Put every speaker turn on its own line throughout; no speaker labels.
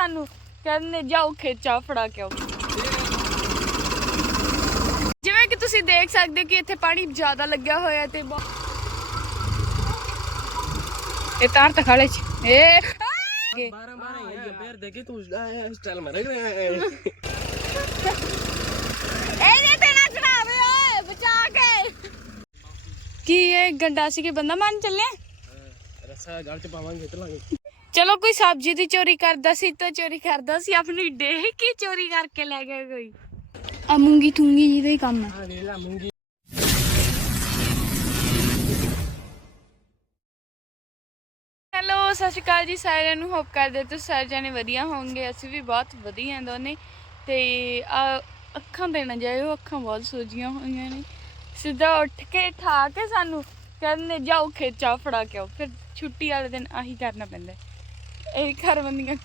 ਸਾਨੂੰ ਕਹਿੰਦੇ ਜਾਓ ਖੇਚਾ ਫੜਾ ਕੇ ਆਓ। ਜਿਵੇਂ ਕਿ ਤੁਸੀਂ ਦੇਖ ਸਕਦੇ ਕਿ ਇੱਥੇ ਪਾਣੀ ਜ਼ਿਆਦਾ ਲੱਗਿਆ ਹੋਇਆ ਤੇ ਇਹ ਤਾਰ ਤਾਂ ਖਾਲੇ ਚ ਇਹ ਕੀ। ਇਹ ਗੰਡਾ ਸੀ ਕਿ ਬੰਦਾ ਮੰਨ ਚੱਲਿਆ?
ਰਸਾ ਗਲ ਚ ਪਾਵਾਂਗੇ ਤੇ ਲਾਂਗੇ
ਚਲੋ ਕੋਈ ਸਬਜ਼ੀ ਦੀ ਚੋਰੀ ਕਰਦਾ ਸੀ ਤਾਂ ਚੋਰੀ ਕਰਦਾ ਸੀ ਆਪਣੀ ਦੇਖ ਕੇ ਚੋਰੀ ਕਰਕੇ ਲੈ ਗਿਆ ਕੋਈ। ਆ ਮੂੰਗੀ ਥੂੰਗੀ ਜੀ ਦਾ ਹੀ ਕੰਮ ਹੈ। ਹੈਲੋ ਸਤਿ ਸ਼੍ਰੀ ਅਕਾਲ ਜੀ ਸਾਰਿਆਂ ਨੂੰ ਹੋਪ ਕਰਦੇ ਤੁਸੀਂ ਸਾਰੇ ਜਾਣੇ ਵਧੀਆ ਹੋਵੋਗੇ ਅਸੀਂ ਵੀ ਬਹੁਤ ਵਧੀਆ ਹਾਂ ਦੋਨੇ। ਤੇ ਆ ਅੱਖਾਂ ਦੇਣਾ ਜਾਇਓ ਅੱਖਾਂ ਬਹੁਤ ਸੋਜੀਆਂ ਹੋਈਆਂ ਨੇ। ਸਿੱਧਾ ਉੱਠ ਕੇ ਠਾ ਕੇ ਸਾਨੂੰ ਕਹਿੰਦੇ ਜਾਓ ਖੇਚਾ ਫੜਾ ਕੇ ਆਓ। ਫਿਰ ਛੁੱਟੀ ਵਾਲੇ ਦਿਨ ਆਹੀ ਕਰਨਾ ਪੈਂਦਾ ਇਹ ਖਰਵੰਦੀਆਂ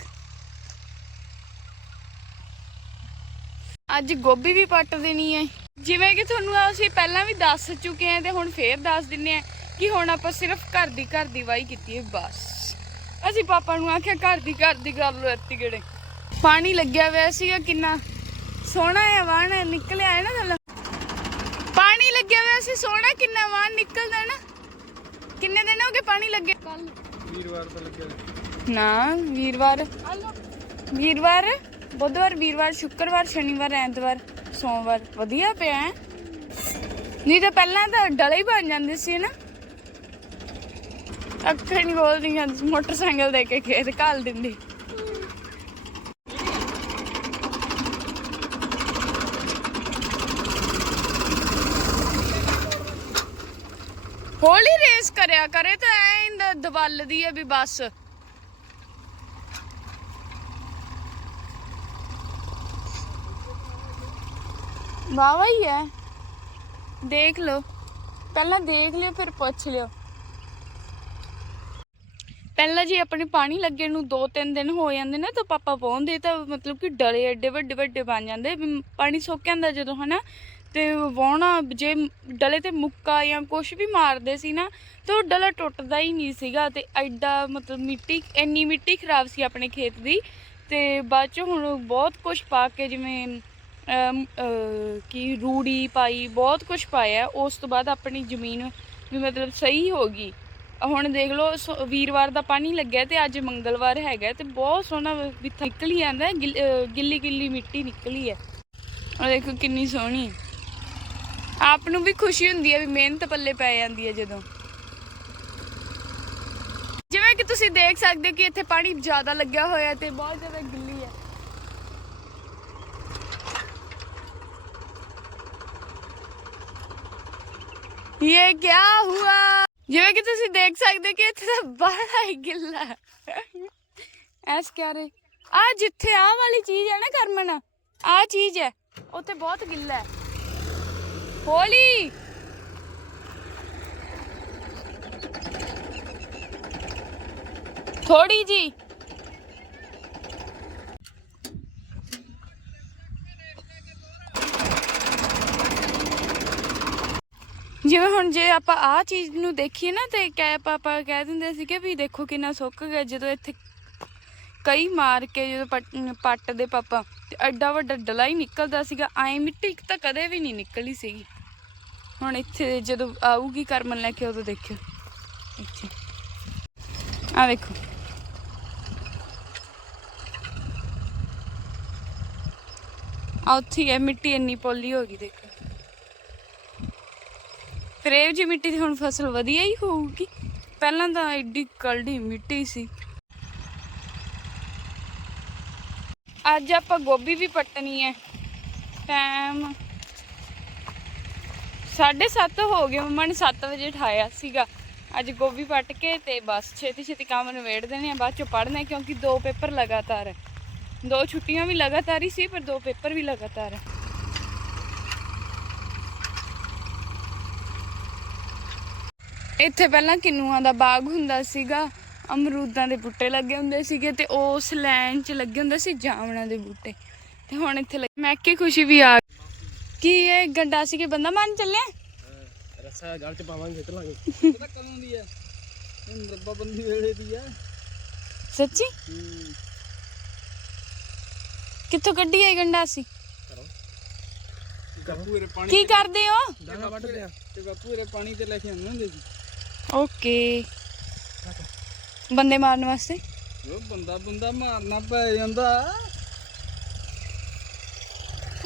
ਅੱਜ ਗੋਭੀ ਵੀ ਪੱਟ ਦੇਣੀ ਹੈ। ਜਿਵੇਂ ਕਿ ਤੁਹਾਨੂੰ ਅਸੀਂ ਪਹਿਲਾਂ ਵੀ ਦੱਸ ਚੁੱਕੇ ਹਾਂ ਤੇ ਹੁਣ ਫੇਰ ਦੱਸ ਦਿੰਨੇ ਆ ਕਿ ਹੁਣ ਆਪਾਂ ਸਿਰਫ ਘਰ ਦੀ ਘਰ ਦੀ ਵਾਈ ਕੀਤੀ ਹੈ, ਬਸ। ਅਸੀਂ ਪਾਪਾ ਨੂੰ ਆਖਿਆ, ਘਰ ਦੀ ਘਰ ਦੀ ਕਰ ਲੋ ਇੱਤੀ ਗੜੇ ਪਾਣੀ ਲੱਗਿਆ ਹੋਇਆ ਸੀਗਾ ਕਿੰਨਾ। ਸੋਹਣਾ ਹੈ ਵਾਣ ਨਿਕਲਿਆ ਹੈ ਨਾ ਥੱਲੇ ਪਾਣੀ ਲੱਗਿਆ ਹੋਇਆ ਸੀ, ਸੋਹਣਾ ਕਿੰਨਾ ਵਾਣ ਨਿਕਲਦਾ ਨਾ। ਕਿੰਨੇ ਦਿਨ ਹੋ ਗਏ ਪਾਣੀ ਲੱਗੇ? ਕੱਲ
ਵੀਰਵਾਰ ਤੋਂ ਲੱਗਿਆ।
ਨਾ, ਵੀਰਵਾਰ। ਵੀਰਵਾਰ? ਬੁੱਧਵਾਰ, ਵੀਰਵਾਰ, ਸ਼ੁੱਕਰਵਾਰ, ਸ਼ਨੀਵਾਰ, ਐਤਵਾਰ, ਸੋਮਵਾਰ। ਵਧੀਆ ਪਿਆ, ਹੈ? ਨਹੀਂ ਤਾਂ ਪਹਿਲਾਂ ਤਾਂ ਡਲੇ ਹੀ ਬਣ ਜਾਂਦੇ ਸੀ ਨਾ ਅੱਖਾਂ ਨਹੀਂ ਬੋਲਦੀਆਂ ਮੋਟਰਸਾਈਕਲ ਦੇ ਕੇ ਖੇਤ ਘਾਲ ਦਿੰਦੀ। ਹੌਲੀ ਰੇਸ ਕਰਿਆ ਕਰੇ ਤਾਂ ਐਂ ਦਵਲਦੀ ਹੈ ਵੀ ਬਸ। ਵਾਵਾ ਹੀ ਹੈ। ਦੇਖ ਲਓ। ਪਹਿਲਾਂ ਦੇਖ ਲਿਓ ਫਿਰ ਪੁੱਛ ਲਿਓ। ਪਹਿਲਾਂ ਜੀ ਆਪਣੇ ਪਾਣੀ ਲੱਗੇ ਨੂੰ 2-3 ਦਿਨ ਹੋ ਜਾਂਦੇ ਨਾ ਤਾਂ ਪਾਪਾ ਪਾਉਂਦੇ ਤਾਂ ਮਤਲਬ ਕਿ ਡਲੇ ਐਡੇ ਵੱਡੇ ਵੱਡੇ ਬਣ ਜਾਂਦੇ। ਪਾਣੀ ਸੁੱਕ ਜਾਂਦਾ ਜਦੋਂ ਹਨਾ? ਤੇ ਵਾਉਣਾ ਜੇ ਡਲੇ ਤੇ ਮੁੱਕਾ ਜਾਂ ਕੁਝ ਵੀ ਮਾਰਦੇ ਸੀ ਨਾ ਤਾਂ ਉਹ ਡਲਾ ਟੁੱਟਦਾ ਹੀ ਨਹੀਂ ਸੀਗਾ ਤੇ ਐਡਾ ਮਤਲਬ ਮਿੱਟੀ ਇੰਨੀ ਮਿੱਟੀ ਖਰਾਬ ਸੀ ਆਪਣੇ ਖੇਤ ਦੀ। ਤੇ ਬਾਅਦ ਚ ਹੁਣ ਬਹੁਤ ਕੁਝ ਪਾ ਕੇ ਜਿਵੇਂ ਕੀ ਰੂੜੀ ਪਾਈ, ਬਹੁਤ ਕੁਝ ਪਾਇਆ। ਉਸ ਤੋਂ ਬਾਅਦ ਆਪਣੀ ਜ਼ਮੀਨ ਵੀ ਮਤਲਬ ਸਹੀ ਹੋ ਗਈ। ਹੁਣ ਦੇਖ ਲਓ, ਸੋ- ਵੀਰਵਾਰ ਦਾ ਪਾਣੀ ਲੱਗਿਆ ਤੇ ਅੱਜ ਮੰਗਲਵਾਰ ਹੈਗਾ ਤੇ ਬਹੁਤ ਸੋਹਣਾ ਵੀ ਨਿਕਲੀ ਜਾਂਦਾ ਗਿੱਲ- ਗਿੱਲੀ ਗਿੱਲੀ ਮਿੱਟੀ ਨਿਕਲੀ ਹੈ ਉਹ ਦੇਖੋ ਕਿੰਨੀ ਸੋਹਣੀ ਆਪ ਨੂੰ ਵੀ ਖੁਸ਼ੀ ਹੁੰਦੀ ਹੈ ਵੀ ਮਿਹਨਤ ਪੱਲੇ ਪੈ ਜਾਂਦੀ ਹੈ ਜਦੋਂ। ਜਿਵੇਂ ਕਿ ਤੁਸੀਂ ਦੇਖ ਸਕਦੇ ਹੋ ਕਿ ਇੱਥੇ ਪਾਣੀ ਜ਼ਿਆਦਾ ਲੱਗਿਆ ਹੋਇਆ ਤੇ ਬਹੁਤ ਜ਼ਿਆਦਾ ਗਿੱਲੀ ਹੈ ਇਹ ਕੀ ਹੁਆ ਜਿਵੇਂ ਕਿ ਤੁਸੀਂ ਦੇਖ ਸਕਦੇ ਹੋ ਕਿ ਇੱਥੇ ਤਾਂ ਬੜਾ ਹੀ ਗਿੱਲਾ ਐਸ ਕਿਆ ਆ ਜਿੱਥੇ ਆ ਵਾਲੀ ਚੀਜ਼ ਹੈ ਨਾ ਕਰਮਨ ਆ ਚੀਜ਼ ਹੈ ਉੱਥੇ ਬਹੁਤ ਗਿੱਲਾ ਹੈ ਹੋਲੀ ਥੋੜੀ ਜੀ ਜਿਵੇਂ ਹੁਣ ਜੇ ਆਪਾਂ ਆਹ ਚੀਜ਼ ਨੂੰ ਦੇਖੀਏ ਨਾ ਤੇ ਕਹਿ ਪਾਪਾ ਕਹਿ ਦਿੰਦੇ ਸੀਗੇ ਵੀ ਦੇਖੋ ਕਿੰਨਾ ਸੁੱਕ ਗਿਆ ਜਦੋਂ ਇੱਥੇ ਕਈ ਮਾਰ ਕੇ ਜਦੋਂ ਪੱਟ ਪੱਟ ਦੇ ਪਾਪਾ ਤੇ ਐਡਾ ਵੱਡਾ ਡਲਾ ਹੀ ਨਿਕਲਦਾ ਸੀਗਾ। ਐ ਮਿੱਟੀ ਇੱਕ ਤਾਂ ਕਦੇ ਵੀ ਨਹੀਂ ਨਿਕਲੀ ਸੀਗੀ। ਹੁਣ ਇੱਥੇ ਜਦੋਂ ਆਊਗੀ ਕਰਮਨ ਲੈ ਕੇ ਉਦੋਂ ਦੇਖਿਓ। ਇੱਥੇ। ਆ ਵੇਖੋ। ਆ ਉੱਥੇ ਹੈ, ਮਿੱਟੀ ਇੰਨੀ ਪੋਲੀ ਹੋ ਗਈ, ਦੇਖੋ। ਫਿਰ ਇਹ ਜੀ ਮਿੱਟੀ ਦੀ ਹੁਣ ਫਸਲ ਵਧੀਆ ਹੀ ਹੋਊਗੀ। ਪਹਿਲਾਂ ਤਾਂ ਐਡੀ ਕਲਡੀ ਮਿੱਟੀ ਸੀ। ਅੱਜ ਆਪਾਂ ਗੋਭੀ ਵੀ ਪੱਟਣੀ ਹੈ ਟਾਈਮ 7:30 ਹੋ ਗਏ, ਮੰਮਾ ਨੇ 7 ਵਜੇ ਠਾਇਆ ਸੀਗਾ। ਅੱਜ ਗੋਭੀ ਪੱਟ ਕੇ ਤੇ ਬਸ ਛੇਤੀ ਛੇਤੀ ਕੰਮ ਨਿਬੇੜ ਦੇਣੇ ਆ। ਬਾਅਦ ਚੋਂ ਪੜ੍ਹਨਾ ਕਿਉਂਕਿ ਦੋ ਪੇਪਰ ਲਗਾਤਾਰ ਹੈ ਦੋ ਛੁੱਟੀਆਂ ਵੀ ਲਗਾਤਾਰ ਹੀ ਸੀ, ਪਰ ਦੋ ਪੇਪਰ ਵੀ ਲਗਾਤਾਰ ਹੈ ਇੱਥੇ ਪਹਿਲਾਂ ਕਿੰਨੂਆਂ ਦਾ ਬਾਗ ਹੁੰਦਾ ਸੀਗਾ ਅਮਰੂਦਾਂ ਦੇ ਬੂਟੇ ਲੱਗੇ ਹੁੰਦੇ ਸੀਗੇ ਤੇ ਉਸ ਲੈਨ 'ਚ ਲੱਗੇ ਹੁੰਦੇ ਸੀ ਜਾਮਣਾਂ ਦੇ ਬੂਟੇ। ਤੇ ਹੁਣ ਇੱਥੇ ਲੱਗੇ ਮੈਂ ਕਿ ਖੁਸ਼ੀ ਵੀ ਆ ਕੀ ਇਹ ਗੰਡਾ ਸੀ ਕਿ ਬੰਦਾ ਮੰਨ ਚੱਲਿਆ?
ਦੀ
ਸੱਚੀ?
ਕਿੱਥੋਂ ਕੱਢੀ
ਇਹ ਗੰਡਾ ਸੀ?
ਕੀ ਕਰਦੇ ਹੋ?
ਤੇ ਬਾਪੂ ਇਹਦੇ ਪਾਣੀ ਤੇ ਲੈ ਕੇ ਆਉਂਦੇ ਹੁੰਦੇ ਸੀ।
ਓਕੇ। ਬੰਦੇ ਮਾਰਨ ਵਾਸਤੇ?
ਉਹ ਬੰਦਾ ਬੰਦਾ ਮਾਰਨਾ ਪੈ ਜਾਂਦਾ।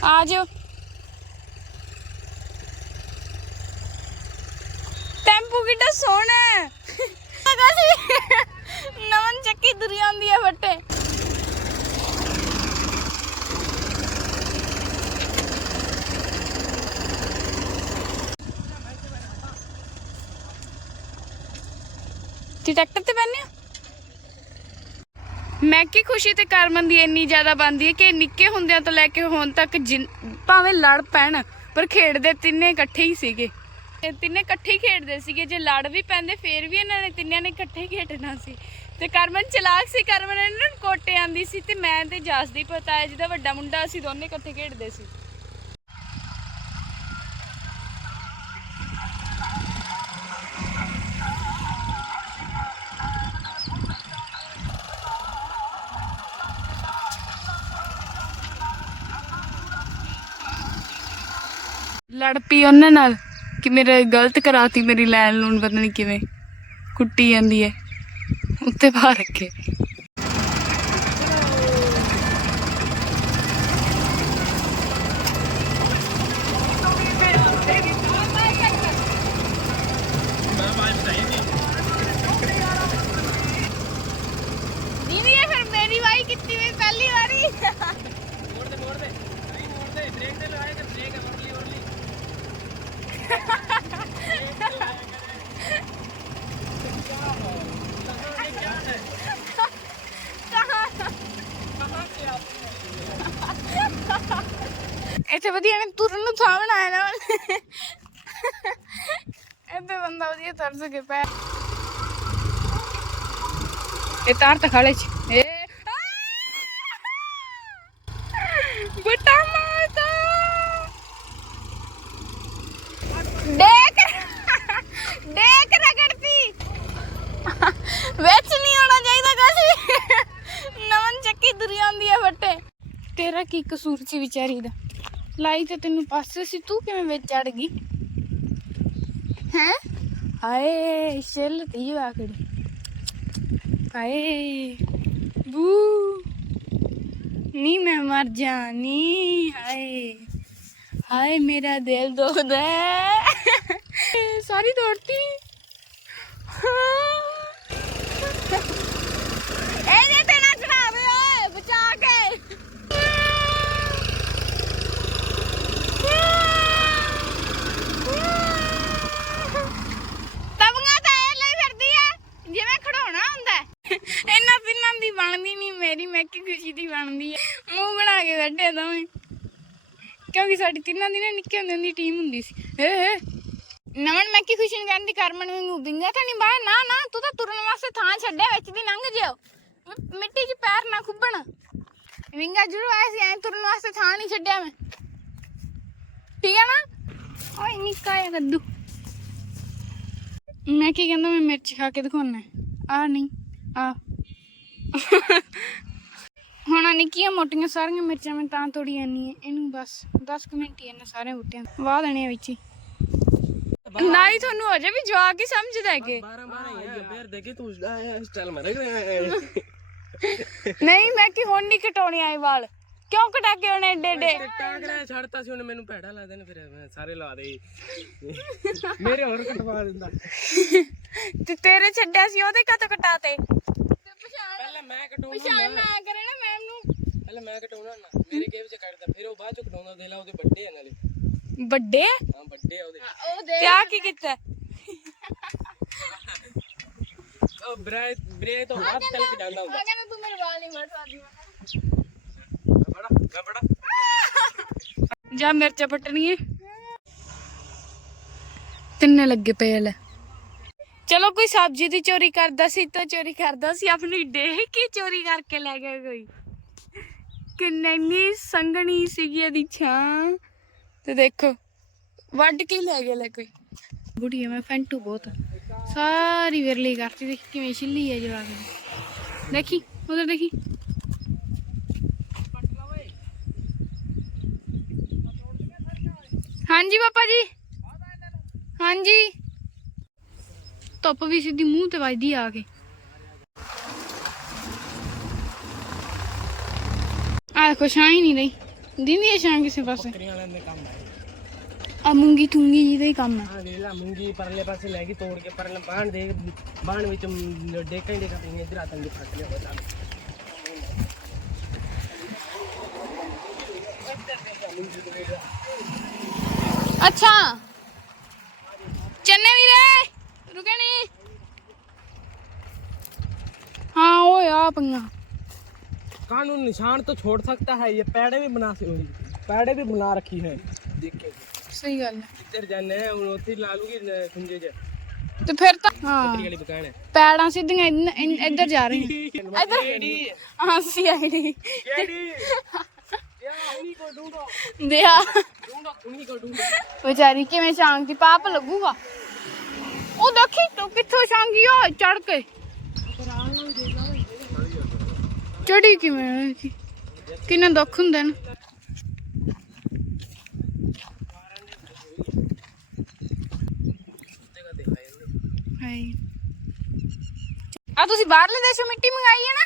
ਆ ਜਾਓ। ਟੈਂਪੂ ਕਿੱਡਾ ਸੋਹਣਾ ਹੈ। ਨਵਨ ਚੱਕੀ ਦੁਰੀ ਆਉਂਦੀ ਹੈ ਫੱਟੇ ਤੀ ਟਰੈਕਟਰ ਤੇ ਬੈਨੇ ਮੈਂ ਕੀ ਖੁਸ਼ੀ ਤੇ ਕਰਮਨ ਦੀ ਇੰਨੀ ਜ਼ਿਆਦਾ ਬੰਦੀ ਹੈ ਕਿ ਨਿੱਕੇ ਹੁੰਦਿਆਂ ਤੋਂ ਲੈ ਕੇ ਹੁਣ ਤੱਕ ਭਾਵੇਂ ਲੜ ਪੈਣ, ਪਰ ਖੇਡਦੇ ਤਿੰਨੇ ਇਕੱਠੇ ਹੀ ਸੀਗੇ। ਇਹ ਤਿੰਨੇ ਇਕੱਠੇ ਖੇਡਦੇ ਸੀਗੇ। ਜੇ ਲੜ ਵੀ ਪੈਂਦੇ, ਫੇਰ ਵੀ ਇਹਨਾਂ ਨੇ ਤਿੰਨਿਆਂ ਨੇ ਇਕੱਠੇ ਖੇਡਣਾ ਸੀ। ਤੇ ਕਰਮਨ ਚਲਾਕ ਸੀ। ਕਰਮਨ ਇਹਨਾਂ ਨੂੰ ਕੋਟੇ ਆਂਦੀ ਸੀ ਤੇ ਮੈਂ ਤੇ ਜਸਦੀ ਪਤਾ ਹੈ ਜਿਹਦਾ ਵੱਡਾ ਮੁੰਡਾ, ਅਸੀਂ ਦੋਨੇ ਇਕੱਠੇ ਖੇਡਦੇ ਸੀ। ਲੜ ਪਈ ਉਹਨਾਂ ਨਾਲ ਕਿ ਮੇਰੇ ਗਲਤ ਕਰਾਤੀ ਮੇਰੀ ਲੈਣ ਲੂਣ ਪਤਾ ਨਹੀਂ ਕਿਵੇਂ। ਕੁੱਟੀ ਜਾਂਦੀ ਹੈ ਉੱਤੇ ਪਾ ਰੱਖੇ। ਦੀਦੀ ਇਹ ਫਿਰ ਮੇਰੀ ਵਾਈ ਕੀਤੀ ਵੀ ਪਹਿਲੀ ਵਾਰੀ।
ਮੋੜ ਦੇ ਮੋੜ ਦੇ। ਨਹੀਂ ਮੋੜ ਦੇ। ਬ੍ਰੇਕ ਤੇ ਲਗਾਏ ਤੇ ਬ੍ਰੇਕ ਅਵਰਲੀ ਅਵਰਲੀ
ਇੱਥੇ ਵਧੀਆ ਨੇ ਤੁਰਨ ਨੂੰ ਥਾਂ ਬਣਾਇਆ ਨਾ ਇੱਥੇ ਬੰਦਾ ਵਧੀਆ ਤੁਰ ਸਕੇ ਪੈ ਇਹ ਤਾਰ ਤਾਂ ਖਾਲੇ ਚ ਏ ਬਟਾ ਮਾਤਾ ਦੇਖ ਦੇਖ ਰਗੜਤੀ ਵਿੱਚ ਨਹੀਂ ਆਉਣਾ ਚਾਹੀਦਾ ਕੁਛ ਵੀ ਨਵਨ ਚੱਕੀ ਦੁਰੀ ਆਉਂਦੀ ਹੈ ਫੱਟੇ ਤੇਰਾ ਕੀ ਕਸੂਰ ਸੀ ਵਿਚਾਰੀ ਦਾ। ਲਾਈ ਤੇ ਤੈਨੂੰ ਪਾਸੇ ਸੀ, ਤੂੰ ਕਿਵੇਂ ਵਿੱਚ ਚੜ ਗਈ? ਹੈ? ਹਾਏ, ਛਿੱਲ ਤੀ ਆਕੜੀ ਹਾਏ, ਬੂ। ਨੀ ਮੈਂ ਮਰ ਜਾਨੀ, ਹਾਏ। ਹਾਏ, ਮੇਰਾ ਦਿਲ ਦੁਖਦਾ। ਹੈ ਸਾਰੀ ਦੌੜਤੀ। ਇਹਦੇ ਤੇ ਨਾ ਚੜਾਵੇ ਓਏ ਬਚਾ ਕੇ ਤਬੀਆਂ ਤਾਂ ਇਹ ਲਈ ਫਿਰਦੀ ਆ ਜਿਵੇਂ ਖੜਾਉਣਾ ਹੁੰਦਾ ਹੈ। ਇਹਨਾਂ ਤਿੰਨਾਂ ਦੀ ਬਣਦੀ ਨਹੀਂ ਮੇਰੀ ਮੈਂ ਕਿ ਖੁਸ਼ੀ ਦੀ ਬਣਦੀ ਹੈ ਮੂੰਹ ਬਣਾ ਕੇ ਬੈਠੇ ਦੋਵੇਂ ਕਿਉਂਕਿ ਸਾਡੀ ਤਿੰਨਾਂ ਦੀ ਨਾ ਨਿੱਕੇ ਹੁੰਦੇ ਦੀ ਟੀਮ ਹੁੰਦੀ ਸੀ। ਏ ਏ ਨਮਨ ਮੈਂ ਕੀ ਖੁਸ਼ੀ ਨੂੰ ਕਹਿੰਦੀ ਕਰਮਨ ਨੂੰ ਬਿੰਗਾ ਤਾਂ ਨਹੀਂ ਬਾਹਰ? ਨਾ ਨਾ ਤੂੰ ਤਾਂ ਤੁਰਨ ਵਾਸਤੇ ਥਾਂ ਛੱਡਿਆ ਵਿੱਚ ਦੀ ਲੰਘ ਜਿਓ। ਮਿੱਟੀ 'ਚ ਪੈਰ ਨਾ ਖੁੱਬਣ। ਵਿੰਗਾ ਜਰੂਰ ਆਇਆ ਸੀ ਐ ਤੁਰਨ ਵਾਸਤੇ ਥਾਂ ਨਹੀਂ ਛੱਡਿਆ ਮੈਂ। ਠੀਕ ਹੈ ਨਾ? ਓਏ ਨਿੱਕਾ ਜਿਹਾ ਕੱਦੂ। ਮੈਂ ਕੀ ਕਹਿੰਦਾ ਮੈਂ ਮਿਰਚ ਖਾ ਕੇ ਦਿਖਾਉਣਾ। ਆ ਨਹੀਂ ਆ। ਹੁਣ ਨਿੱਕੀਆਂ ਮੋਟੀਆਂ ਸਾਰੀਆਂ ਮਿਰਚਾਂ ਮੈਂ ਤਾਂ ਤੋੜੀ ਜਾਂਦੀ ਹੈ। ਇਹਨੂੰ ਬਸ 10 ਕੁ ਮਿੰਟ ਹੀ ਇਹਨਾਂ ਸਾਰੇ ਬੂਟਿਆਂ ਨੂੰ। ਵਾਹ ਦੇਣੇ ਆ ਵਿੱਚ ਹੀ। ਨਾ ਹੀ ਤੁਹਾਨੂੰ ਅਜੇ ਵੀ ਜਵਾਕ ਹੀ ਸਮਝਦਾ ਹੈ ਕਿ।
12 12 ਹੀ ਆ ਪੈਰ ਦੇਖੀ ਤੂੰ ਸਟਾਈਲ ਮਾਰ ਰਿਹਾ
ਨਹੀਂ ਮੈਂ ਕਿ ਹੁਣ ਨਹੀਂ ਕਟਾਉਣੇ ਆਏ ਵਾਲ। ਕਿਉਂ ਕਟਾ ਕੇ ਉਹਨੇ ਏਡੇ ਏਡੇ
ਟਾਂਗੜਾ ਛੱਡਤਾ ਸੀ ਉਹਨੇ ਮੈਨੂੰ ਭੈੜਾ ਲੱਗਦਾ ਨੇ ਫਿਰ ਮੈਂ ਸਾਰੇ ਲਾ ਦੇ। ਮੇਰੇ ਹੋਰ ਕਟਵਾ ਦਿੰਦਾ।
ਤੇ ਤੇਰੇ ਛੱਡਿਆ ਸੀ ਉਹਦੇ ਕਾਤੋਂ ਕਟਾਤੇ?
ਪਹਿਲਾਂ ਮੈਂ ਕਟਾਉਣਾ
ਪਛਾਣ ਨਾ ਕਰੇ ਨੂੰ
ਪਹਿਲਾਂ ਮੈਂ ਕਟਾਉਣਾ ਨਾ ਮੇਰੇ ਗੇਵ ਚ ਕੱਢਦਾ ਫਿਰ ਉਹ ਬਾਅਦ ਚ ਕਟਾਉਂਦਾ ਦੇ ਲਾ ਉਹਦੇ ਵੱਡੇ ਆ ਨਾਲੇ।
ਵੱਡੇ?
ਹਾਂ ਵੱਡੇ ਆ ਉਹਦੇ।
ਤੇ ਆ ਕੀ ਕੀਤਾ?
ਉਹ ਬਰੇ ਬਰੇ ਤੋਂ ਹੱਥ ਤਲ ਕੇ ਜਾਂਦਾ। ਹੁੰਦਾ
ਕਹਿੰਦਾ ਤੂੰ ਮੇਰੇ ਵਾਲ ਨਹੀਂ ਵੱਢ ਸਕਦੀ।
ਬੜਾ ਮੈਂ ਬੜਾ
ਜਾ ਮਿਰਚਾਂ ਪਟਣੀਏ ਤਿੰਨੇ ਲੱਗੇ ਪਏ ਲੈ ਚਲੋ ਕੋਈ ਸਬਜ਼ੀ ਦੀ ਚੋਰੀ ਕਰਦਾ ਸੀ ਤਾਂ ਚੋਰੀ ਕਰਦਾ ਸੀ। ਆਪਣੀ ਡੇਹ ਕੀ ਚੋਰੀ ਕਰਕੇ ਲੈ ਗਿਆ ਕੋਈ? ਕਿੰਨੀ ਸੰਘਣੀ ਸੀਗੀ ਇਹਦੀ ਛਾਂ। ਤੇ ਦੇਖੋ ਵੱਡ ਕੇ ਲੈ ਗਿਆ ਲੈ ਕੋਈ। ਬੁੜੀ ਮੈਂ ਫੈਂਟੂ ਬਹੁਤ ਸਾਰੀ ਵਿਰਲੀ ਕਰਤੀ, ਦੇਖ ਕਿਵੇਂ ਛਿੱਲੀ ਹੈ ਜਵਾਕ ਦੇਖੀ, ਉਧਰ ਦੇਖੀ। ਹਾਂਜੀ ਪਾਪਾ ਜੀ। ਹਾਂਜੀ। ਧੁੱਪ ਵੀ ਸਿੱਧੀ ਮੂੰਹ ਤੇ ਵੱਜਦੀ ਆ ਕੇ। ਆ ਦੇਖੋ ਛਾਂ ਹੀ ਨਹੀਂ ਰਹੀ। ਦੀਦੀ ਇਹ ਕਿਸੇ ਪਾਸੇ। ਆ ਮੂੰਗੀ ਤੁੰਗੀ ਜੀ ਦਾ ਕੰਮ ਹੈ
ਆ ਦੇਖ ਲਾ ਮੂੰਗੀ ਪਰਲੇ ਪਾਸੇ ਲੈ ਗਈ ਤੋੜ ਕੇ ਪਰਲੇ ਬਾਣ ਦੇ ਬਾਣ ਵਿੱਚ ਡੇਕਾਂ ਹੀ ਡੇਕਾਂ ਪਈਆਂ ਇਧਰ ਆਤਨ ਦੇ ਫੱਟ ਲਿਆ ਹੋਇਆ।
ਅੱਛਾ। ਚੰਨੇ ਵੀਰੇ ਰੁਕਣੀ ਹਾਂ ਓਏ ਆ ਪੰਗਾ
कानून निशान तो छोड़ सकता है ये पैड़े भी बना पैड़े भी बना रखी है देखिए
सही गल है
इधर जाने हैं उन्होंने ला लूंगी खुंजे जे
ਤੇ ਫਿਰ ਤਾਂ ਹਾਂ
वाली दुकान है
ਪੈੜਾਂ ਸਿੱਧੀਆਂ ਇਨ- ਇਨ- ਇੱਧਰ ਜਾ ਰਹੀਆਂ ਇੱਧਰ ਹਾਂ ਸੀਆਈਡੀ
केडी या उन्हीं को ढूंढो
ਦਿਆ
ढूंढो उन्हीं को ढूंढो
ਵਿਚਾਰੀ ਕਿਵੇਂ ਸ਼ਾਂਤੀ ਪਾਪ ਲੱਗੂਗਾ ਉਹ ਦੇਖੀ ਤੂੰ ਕਿੱਥੋਂ ਸ਼ਾਂਗੀ ਆ ਚੜ ਕੇ ਚੜੀ ਕਿਵੇਂ ਵੇਖੀ ਕਿੰਨਾ ਦੁੱਖ ਹੁੰਦਾ ਨਾ। ਹਾਈ ਆ ਤੁਸੀਂ ਬਾਹਰਲੇ ਦੇਸ਼ੋਂ ਮਿੱਟੀ ਮੰਗਾਈ ਹੈ ਨਾ?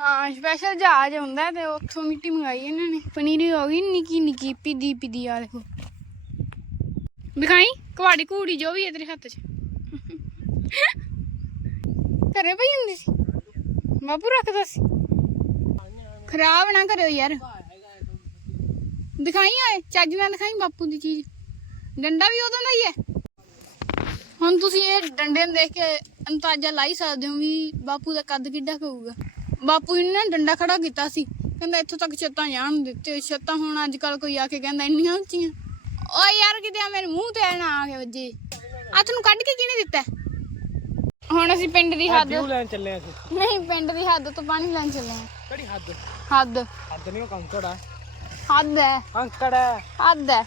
ਹਾਂ ਸਪੈਸ਼ਲ ਜਹਾਜ਼ ਹੁੰਦਾ ਤੇ ਉੱਥੋਂ ਮਿੱਟੀ ਮੰਗਾਈ ਇਹਨਾਂ ਨੇ। ਪਨੀਰੀ ਹੋ ਗਈ ਨਿੱਕੀ ਨਿੱਕੀ, ਪਿੱਦੀ ਪਿੱਦੀ ਆ ਦੇਖੋ। ਦਿਖਾਈ ਕੁਹਾੜੀ ਕੂੜੀ ਜੋ ਵੀ ਹੈ ਤੇਰੇ ਹੱਥ 'ਚ। ਘਰੇ ਪਈ ਹੁੰਦੀ ਸੀ? ਬਾਪੂ ਰੱਖਦਾ ਸੀ। ਖਰਾਬ ਨਾ ਕਰਿਓ ਯਾਰ। ਦਿਖਾਈ ਆਏ ਚੱਜ ਨਾਲ ਦਿਖਾਈ ਬਾਪੂ ਦੀ ਚੀਜ਼। ਡੰਡਾ ਵੀ ਉਹਦਾ ਦਾ ਹੀ ਹੈ। ਹੁਣ ਤੁਸੀਂ ਇਹ ਡੰਡੇ ਨੂੰ ਦੇਖ ਕੇ ਅੰਦਾਜ਼ਾ ਲਾਈ ਸਕਦੇ ਹੋ ਵੀ ਬਾਪੂ ਦਾ ਕੱਦ ਕਿੱਡਾ ਕੁ ਹੋਊਗਾ। ਬਾਪੂ ਨੇ ਨਾ ਡੰਡਾ ਖੜਾ ਕੀਤਾ ਸੀ। ਕਹਿੰਦਾ ਇੱਥੋਂ ਤੱਕ ਛੱਤਾਂ ਜਾਣ ਦਿੱਤੇ। ਛੱਤਾਂ ਹੁਣ ਅੱਜ ਕੱਲ ਕੋਈ ਆ ਕੇ ਕਹਿੰਦਾ ਇੰਨੀਆਂ ਉੱਚੀਆਂ। ਓ ਯਾਰ ਕਿਤੇ ਮੇਰੇ ਮੂੰਹ ਤੇ ਨਾ ਆ ਕੇ ਵੱਜੇ। ਆ ਤੈਨੂੰ ਕੱਢ ਕੇ ਕਿਹਨੇ ਦਿੱਤਾ? ਹੁਣ ਅਸੀਂ ਪਿੰਡ ਦੀ ਹੱਦ
ਕਿਉਂ ਲੈਣ ਚੱਲੇ ਆ ਅਸੀਂ।
ਨਹੀਂ ਪਿੰਡ ਦੀ ਹੱਦ ਤੋਂ ਪਾਣੀ ਲੈਣ ਚੱਲੇ ਆ।
ਕਿਹੜੀ ਹੱਦ?
ਹੱਦ।
ਹੱਦ ਨਹੀਂ ਉਹ ਕੰਕੜ ਆ।
ਹੱਦ ਹੈ
ਕੰਕੜ ਹੈ
ਹੱਦ ਹੈ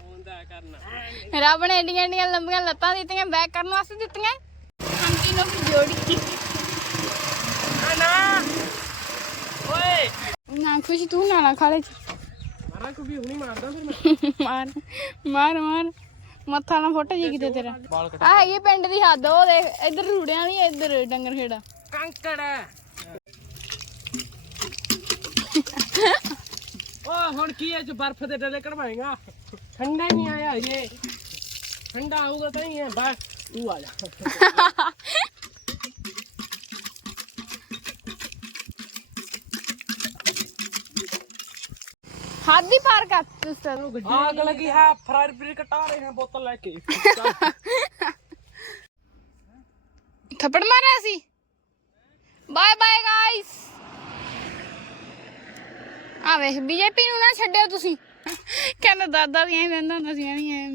ਹੁੰਦਾ ਕਰਨਾ
ਰੱਬ ਨੇ ਏਡੀਆਂ ਏਡੀਆਂ ਲੰਬੀਆਂ ਲੱਤਾਂ ਦਿੱਤੀਆਂ ਬੈਕ ਕਰਨ ਵਾਸਤੇ ਦਿੱਤੀਆਂ। ਹੰਕੀ ਨੂੰ ਜੋੜੀ।
ਨਾ ਓਏ।
ਨਾ ਖੁਸ਼ੀ ਤੂੰ ਨਾ ਖਾ ਲੈ।
ਮਾਰ
ਮਾਰ ਮਾਰ। ਮੱਥਾ ਨਾ ਫੁੱਟ ਜੀ ਕਿਤੇ ਤੇਰਾ। ਆ ਹੈਗੀ ਪਿੰਡ ਦੀ ਹੱਦ ਉਹ ਦੇਖ ਇੱਧਰ ਰੂੜਿਆਂ ਵਾਲੀ ਇੱਧਰ ਡੰਗਰ ਖੇੜਾ।
ਕੰਕੜ। ਓ ਹੁਣ ਕੀ ਹੈ ਜੋ ਬਰਫ਼ ਦੇ ਡਲੇ ਕਢਵਾਏਗਾ? ਠੰਡਾ ਹੀ ਨਹੀਂ ਆਇਆ ਇਹ ਠੰਡਾ ਆਊਗਾ ਤਾਂ ਹੀ ਹੈ ਬਸ। ਤੂੰ ਆ ਜਾ।
ਹੱਦ ਹੀ ਪਾਰ ਕਰ ਤੁਸਾਂ ਨੂੰ
ਗੱਡੀ ਆਗ ਲਗੀ ਹੈ ਫਰਾਰ ਫਰੀ ਕਟਾ ਰਹੇ ਹਨ ਬੋਤਲ ਲੈ ਕੇ।
ਥੱਪੜ ਮਾਰਿਆ ਸੀ। ਬਾਏ ਬਾਏ ਗਾਇਸ ਆ ਵੇਖ ਬੀਜੇਪੀ ਨੂੰ ਨਾ ਛੱਡਿਆ ਤੁਸੀਂ। ਕਹਿੰਦਾ ਦਾਦਾ ਵੀ ਐਂ ਰਹਿੰਦਾ ਹੁੰਦਾ ਸੀ ਐਵੇਂ ਐਂ